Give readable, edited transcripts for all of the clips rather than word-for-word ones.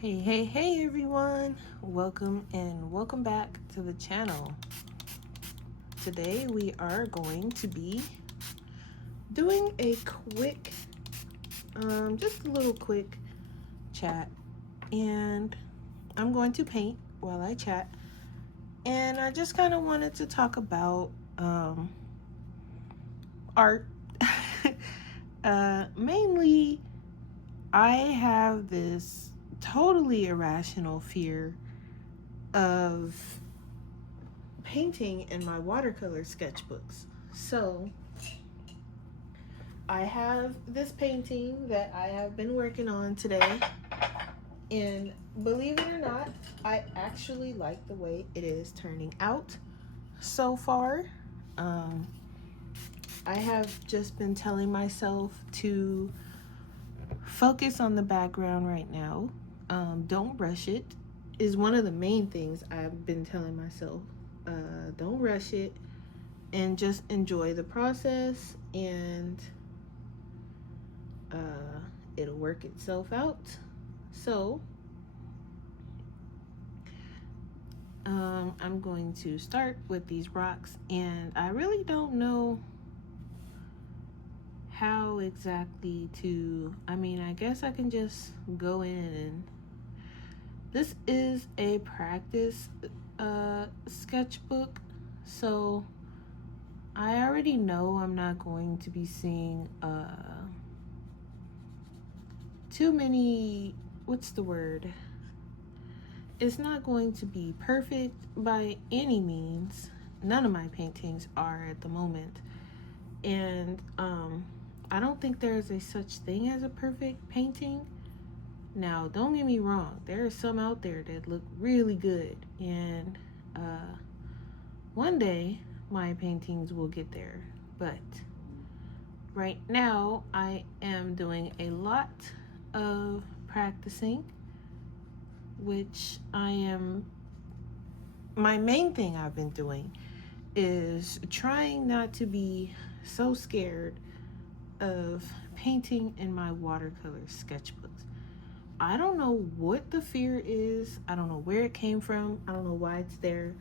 Hey everyone, welcome back to the channel. Today we are going to be doing a quick, just a little quick chat, and I'm going to paint while I chat, and I just kind of wanted to talk about art. Mainly, I have this totally irrational fear of painting in my watercolor sketchbooks. So I have this painting that I have been working on today, and believe it or not, I actually like the way it is turning out so far. I have just been telling myself to focus on the background right now. Don't rush it is one of the main things I've been telling myself. Don't rush it and just enjoy the process, and it'll work itself out. So I'm going to start with these rocks, and I really don't know how exactly to, I guess I can just go in, and this is a practice sketchbook, so I already know I'm not going to be seeing too many, what's the word? It's not going to be perfect by any means. None of my paintings are at the moment. And I don't think there's a such thing as a perfect painting. Now, don't get me wrong, there are some out there that look really good, and one day my paintings will get there. But right now, I am doing a lot of practicing, which my main thing I've been doing is trying not to be so scared of painting in my watercolor sketchbooks. I don't know what the fear is. I don't know where it came from. I don't know why it's there.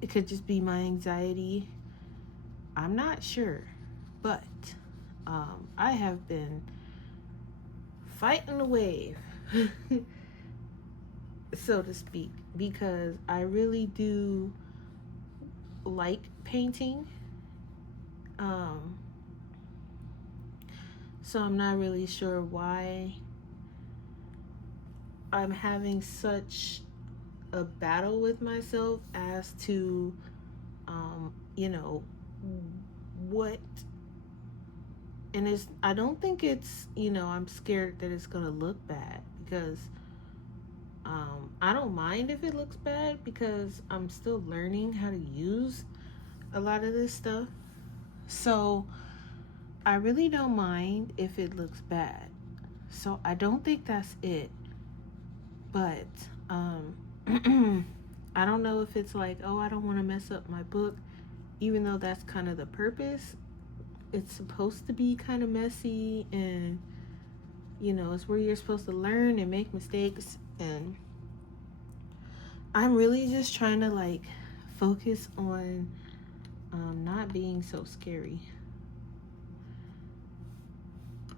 It could just be my anxiety. I'm not sure. But I have been fighting the wave, so to speak, because I really do like painting. So I'm not really sure why I'm having such a battle with myself as to, you know, what. And I don't think it's, I'm scared that it's going to look bad, because I don't mind if it looks bad, because I'm still learning how to use a lot of this stuff. So I really don't mind if it looks bad. So I don't think that's it. But I don't know if it's like, oh, I don't want to mess up my book, even though that's kind of the purpose. It's supposed to be kind of messy, and it's where you're supposed to learn and make mistakes, and I'm really just trying to focus on not being so scary,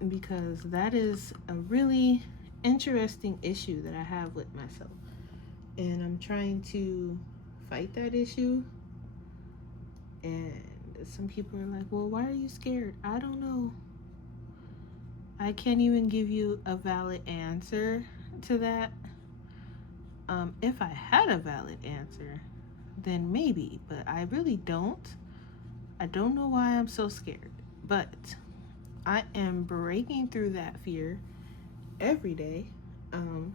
because that is a really interesting issue that I have with myself, and I'm trying to fight that issue. And some people are like, well, why are you scared? I don't know. I can't even give you a valid answer to that. If I had a valid answer, then maybe, but I really don't. I don't know why I'm so scared, but I am breaking through that fear every day. And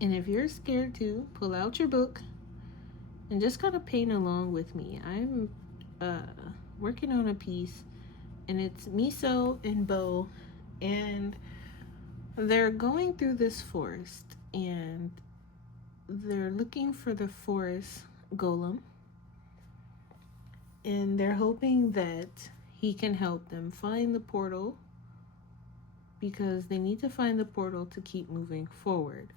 if you're scared too, pull out your book and just kind of paint along with me. I'm working on a piece, and it's Miso and Bo, and they're going through this forest, and they're looking for the forest golem, and they're hoping that he can help them find the portal because they need to find the portal to keep moving forward.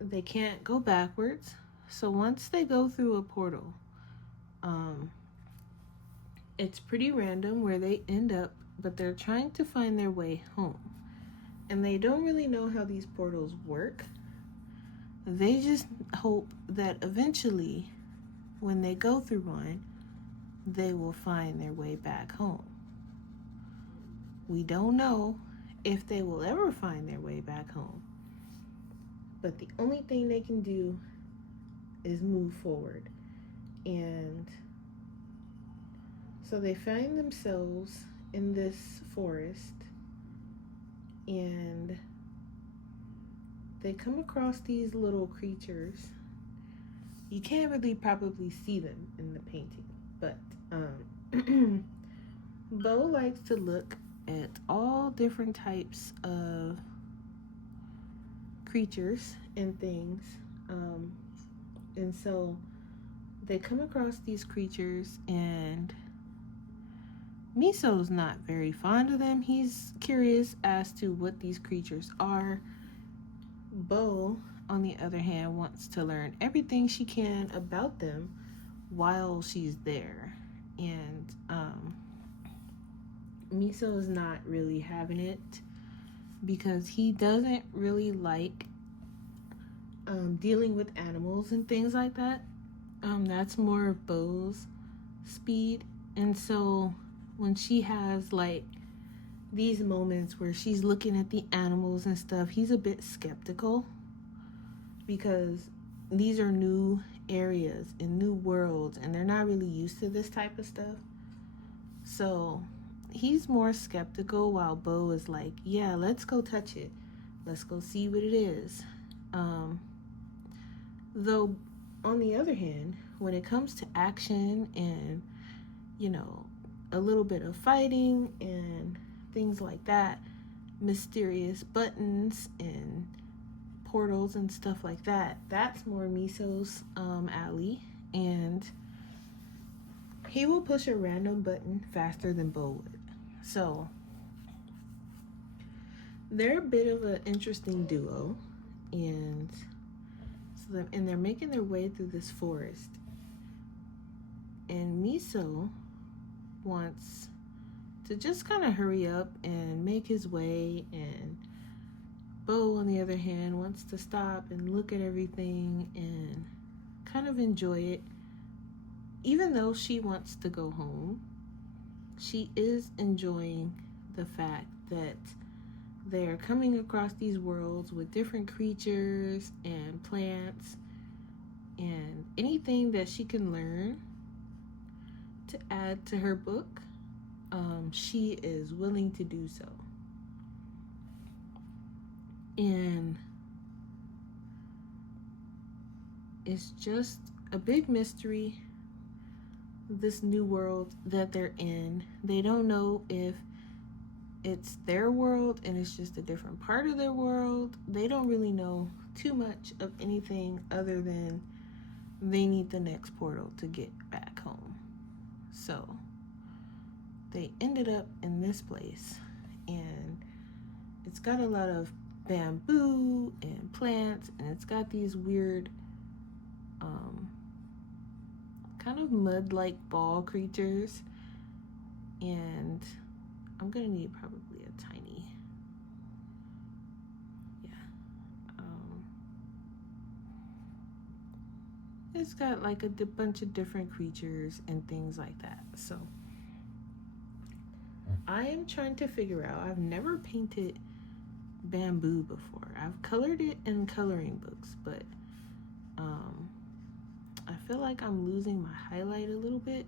They can't go backwards. So once they go through a portal, it's pretty random where they end up, but they're trying to find their way home. And they don't really know how these portals work. They just hope that eventually, when they go through one, they will find their way back home. We don't know if they will ever find their way back home. But the only thing they can do is move forward. And so they find themselves in this forest, and they come across these little creatures. You can't really probably see them in the painting, but Bo likes to look at all different types of creatures and things, and so they come across these creatures, and Miso's not very fond of them. He's curious as to what these creatures are. Bo, on the other hand, wants to learn everything she can about them while she's there. And Miso is not really having it because he doesn't really like dealing with animals and things like that. That's more of Bo's speed. And so when she has like these moments where she's looking at the animals and stuff, he's a bit skeptical because these are new areas and new worlds, and they're not really used to this type of stuff. So he's more skeptical, while Bo is like, yeah, let's go touch it. Let's go see what it is. Though, on the other hand, when it comes to action and, you know, a little bit of fighting and things like that, mysterious buttons and portals and stuff like that, that's more Miso's alley. And he will push a random button faster than Bo would. So they're a bit of an interesting duo, and they're making their way through this forest. And Miso wants to just kind of hurry up and make his way, and Bo, on the other hand, wants to stop and look at everything and kind of enjoy it. Even though she wants to go home, she is enjoying the fact that they're coming across these worlds with different creatures and plants, and anything that she can learn to add to her book, she is willing to do so. And it's just a big mystery, this new world that they're in. They don't know if it's their world and it's just a different part of their world. They don't really know too much of anything other than they need the next portal to get back home. So they ended up in this place, and it's got a lot of bamboo and plants, and it's got these weird kind of mud-like ball creatures, and I'm gonna need probably a tiny, it's got like a bunch of different creatures and things like that. So I am trying to figure out, I've never painted bamboo before. I've colored it in coloring books, but I feel like I'm losing my highlight a little bit,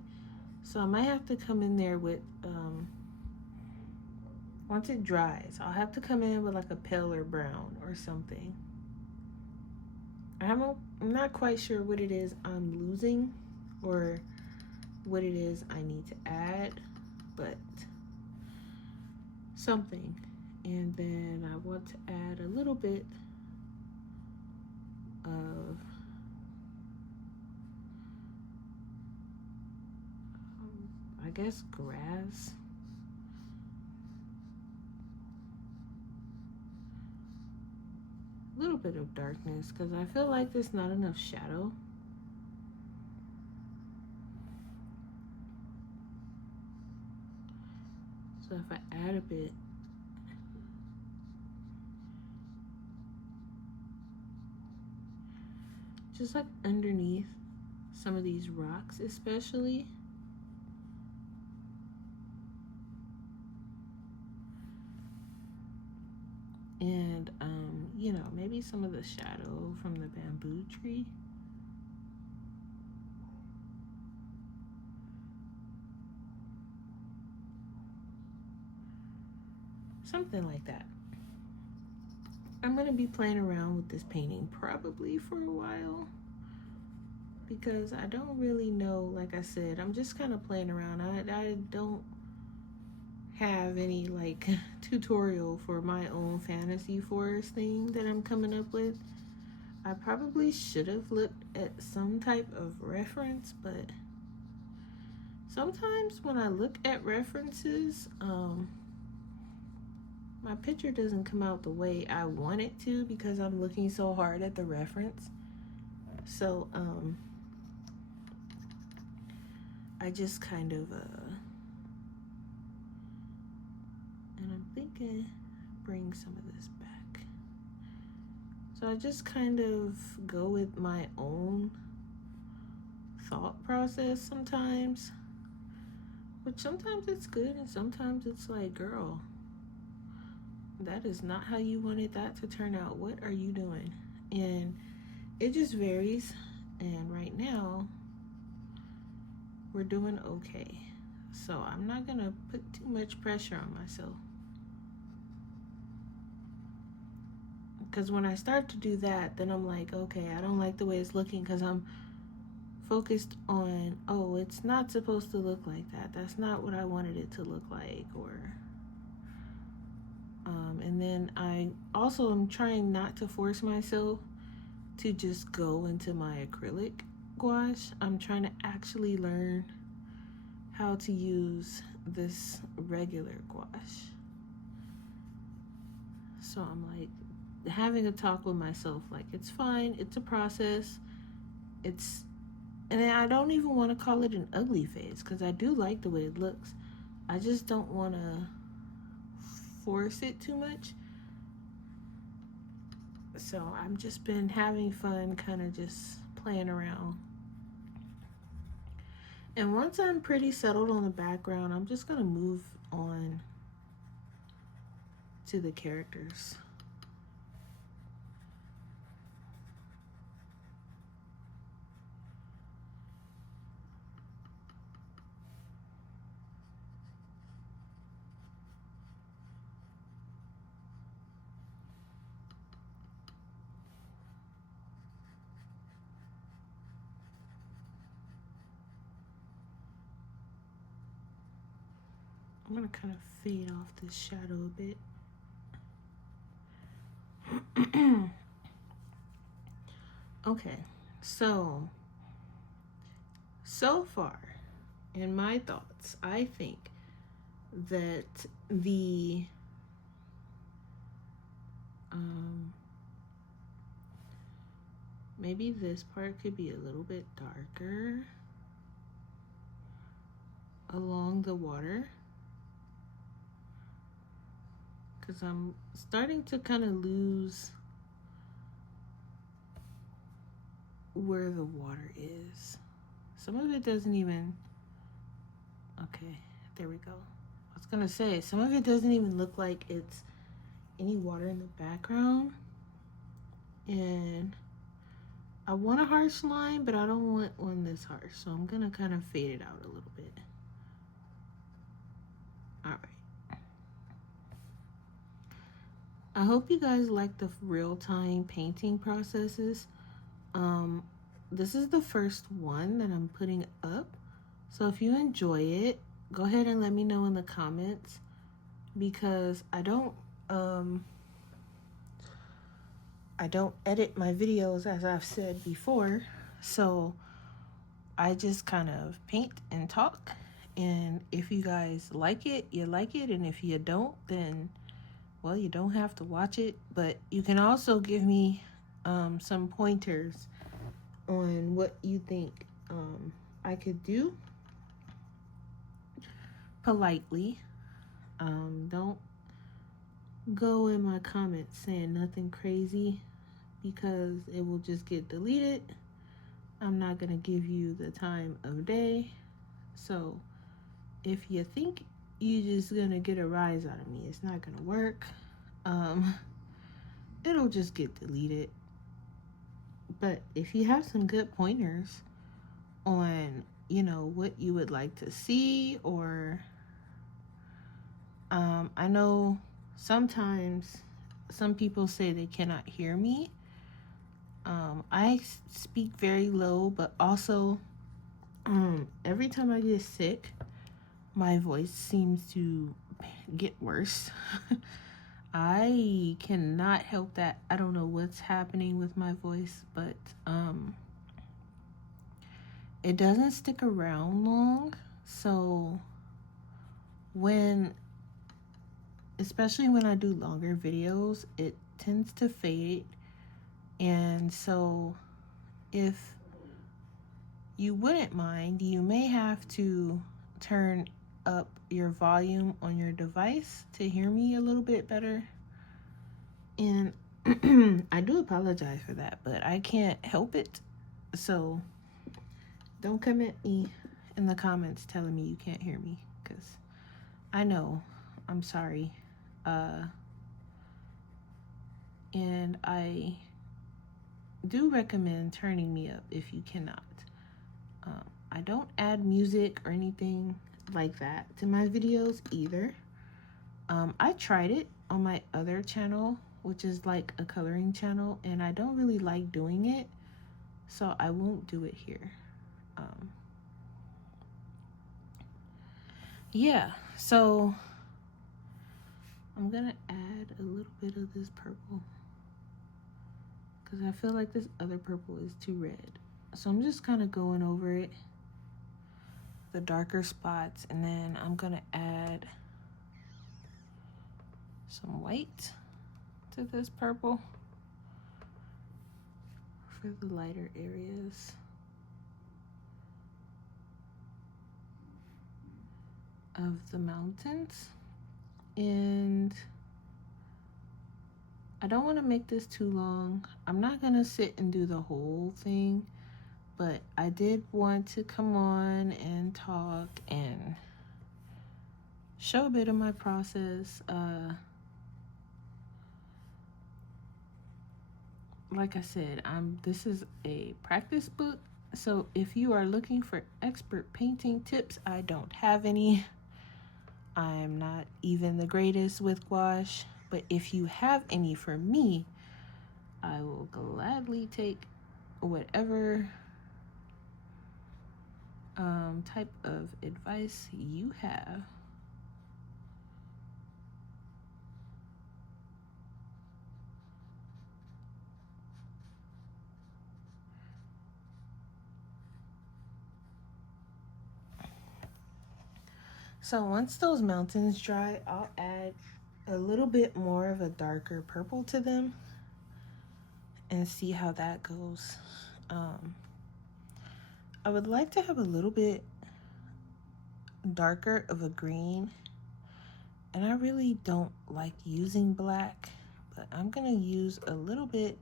so I might have to come in there with once it dries, I'll have to come in with like a paler brown or something. I'm not quite sure what it is I'm losing or what it is I need to add, but something. And then I want to add a little bit of I guess grass. little bit of darkness because I feel like there's not enough shadow. So if I add a bit, just like underneath some of these rocks especially. And, you know, maybe some of the shadow from the bamboo tree. Something like that. I'm going to be playing around with this painting probably for a while because I don't really know. Like I said, I'm just kind of playing around. I don't have any like tutorial for my own fantasy forest thing that I'm coming up with. I probably should have looked at some type of reference, but sometimes when I look at references, my picture doesn't come out the way I want it to because I'm looking so hard at the reference. So I just kind of and I'm thinking bring some of this back. So I just kind of go with my own thought process sometimes, which sometimes it's good and sometimes it's like, girl, that is not how you wanted that to turn out. What are you doing? And it just varies. And right now we're doing okay. So I'm not gonna put too much pressure on myself. Because when I start to do that, then I'm like, okay, I don't like the way it's looking because I'm focused on, oh, it's not supposed to look like that. That's not what I wanted it to look like. Or and then I also am trying not to force myself to just go into my acrylic gouache. I'm trying to actually learn how to use this regular gouache. So I'm like having a talk with myself, like it's fine, it's a process. And I don't even want to call it an ugly face because I do like the way it looks. I just don't want to force it too much. So I've just been having fun, kind of just playing around. And once I'm pretty settled on the background, I'm just going to move on to the characters. I'm going to kind of fade off this shadow a bit. Okay, so far in my thoughts, I think that the maybe this part could be a little bit darker along the water, because I'm starting to kind of lose where the water is. Some of it doesn't even, okay, there we go. I was gonna say, some of it doesn't even look like it's any water in the background. And I want a harsh line, but I don't want one this harsh. So I'm gonna kind of fade it out a little bit. All right. I hope you guys like the real-time painting processes. This is the first one that I'm putting up. So if you enjoy it, go ahead and let me know in the comments, because I don't edit my videos, as I've said before. So I just kind of paint and talk. And if you guys like it, you like it. And if you don't, then well, you don't have to watch it, but you can also give me some pointers on what you think I could do politely. Don't go in my comments saying nothing crazy because it will just get deleted. I'm not going to give you the time of day. So if you think you're just going to get a rise out of me, it's not going to work. It'll just get deleted. But if you have some good pointers on, what you would like to see, or I know sometimes some people say they cannot hear me. I speak very low, but also every time I get sick, my voice seems to get worse. I cannot help that. I don't know what's happening with my voice, but it doesn't stick around long. So especially when I do longer videos, it tends to fade. And so if you wouldn't mind, you may have to turn up your volume on your device to hear me a little bit better. And I do apologize for that, but I can't help it. So don't come at me in the comments telling me you can't hear me, because I know. I'm sorry. And I do recommend turning me up if you cannot. I don't add music or anything like that to my videos either. I tried it on my other channel, which is like a coloring channel, and I don't really like doing it, so I won't do it here. Yeah, so I'm gonna add a little bit of this purple because I feel like this other purple is too red. So I'm just kind of going over it, the darker spots, and then I'm gonna add some white to this purple for the lighter areas. Of the mountains. And I don't want to make this too long. I'm not gonna sit and do the whole thing, but I did want to come on and talk and show a bit of my process. Like I said, this is a practice book, so if you are looking for expert painting tips, I don't have any. I'm not even the greatest with gouache, but if you have any for me, I will gladly take whatever type of advice you have. So once those mountains dry, I'll add a little bit more of a darker purple to them and see how that goes. I would like to have a little bit darker of a green, and I really don't like using black, but I'm gonna use a little bit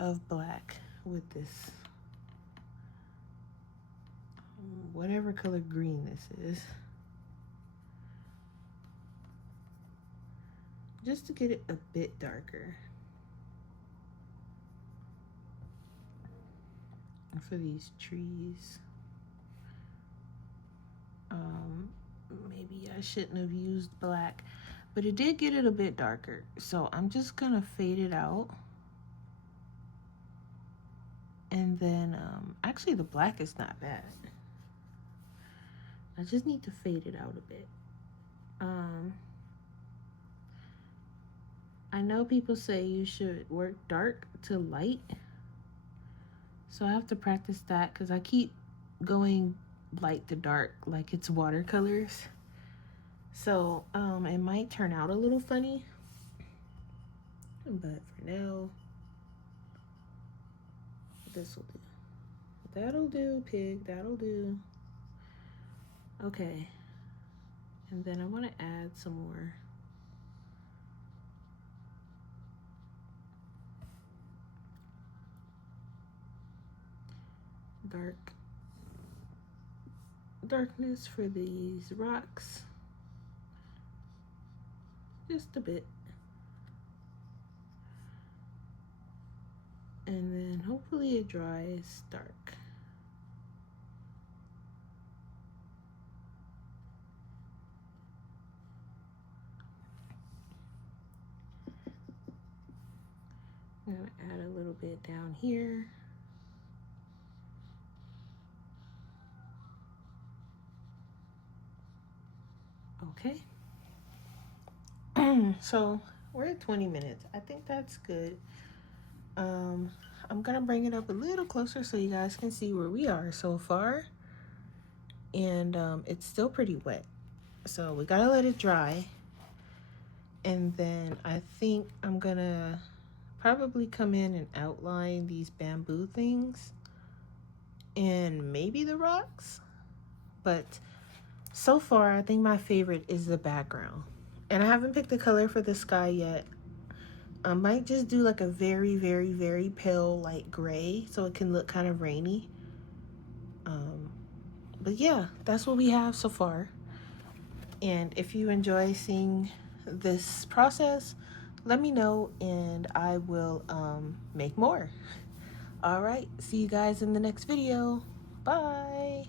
of black with this, whatever color green this is, just to get it a bit darker. For these trees, maybe I shouldn't have used black, but it did get it a bit darker, so I'm just gonna fade it out. And then actually the black is not bad. I just need to fade it out a bit. I know people say you should work dark to light, so I have to practice that because I keep going light to dark like it's watercolors. So it might turn out a little funny, but for now, this will do. That'll do, pig, that'll do. Okay, and then I want to add some more. Darkness for these rocks, just a bit, and then hopefully it dries dark. I'm gonna add a little bit down here. Okay. So we're at 20 minutes. I think that's good. I'm gonna bring it up a little closer so you guys can see where we are so far. And it's still pretty wet. So we gotta let it dry. And then I think I'm gonna probably come in and outline these bamboo things and maybe the rocks. But so far, I think my favorite is the background. And I haven't picked the color for the sky yet. I might just do like a very, very, very pale light gray so it can look kind of rainy. But yeah, that's what we have so far. And if you enjoy seeing this process, let me know and I will make more. All right, see you guys in the next video. Bye.